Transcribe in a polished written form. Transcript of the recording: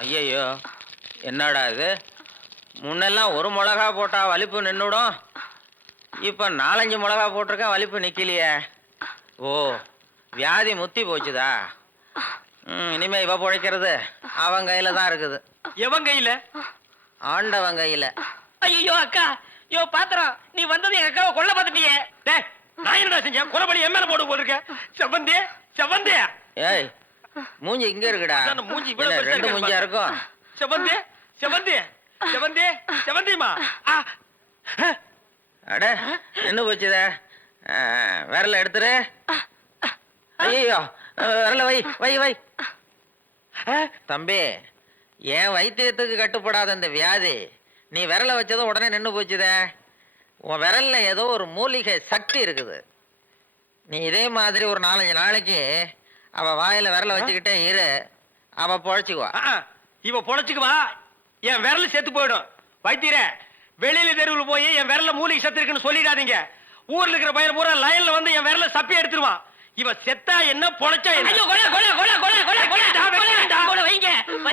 ஐயோ, என்னடா இது? முன்னெல்லாம் ஒரு மிளகா போட்டா வலிப்பு நின்னுடும், இப்ப 4-5 மிளகா போட்டிருக்கேன், வலிப்பு நிக்கலையே. ஓ, வியாதி முத்தி போச்சுதா? இனிமே இவ பொழைக்கிறது அவன் கையில தான் இருக்குது. எவன் கையில? ஆண்டவன் கையில. ஐயோ அக்கா, யோ பாத்திரம், நீ வந்தது எங்க அக்காவை கொல்ல பார்த்துட்டியே. டேய், நான் என்னடா செஞ்சேன்? கொலைபடி என் மேல போட்டு போட்டிருக்க. செவந்தே செவந்தே. ஏய், மூஞ்சி இங்க இருக்குடா. மூஞ்சி ரெண்டு மூஞ்சியா இருக்கும். செவந்தே செவந்தே செவந்தே செவந்திமா. அட, என்ன போச்சுதே? விரல எடுத்துரு. ஐயோ, விரல வை வை வை. தம்பி, என் வைத்தியத்துக்கு கட்டுப்படாத இந்த வியாதி நீ விரல வச்சதும் உடனே நின்று போச்சுதே. உன் விரல்ல ஏதோ ஒரு மூலிகை சக்தி இருக்குது. நீ இதே மாதிரி ஒரு 4-5 நாளைக்கு அவ வாயில விரல வச்சுக்கிட்டே இரு, அவ பொழைச்சுக்குவா. இவ பொழைச்சுக்குவா, என் விரல் செத்து போயிடும். வைத்தியரே, வெளியில தெருவில் போய் என் விரல்ல மூலிகை சத்து இருக்குன்னு சொல்லிடாதீங்க. ஊர்ல இருக்கிற பையன் பூரா லைன்ல வந்து என் விரல சப்பி எடுத்துருவான். இவ செத்தா என்ன, பொழைச்சா என்ன? ஐயோ, கொலை கொலை கொலை கொலை கொலை கொலை கொலை வைங்க.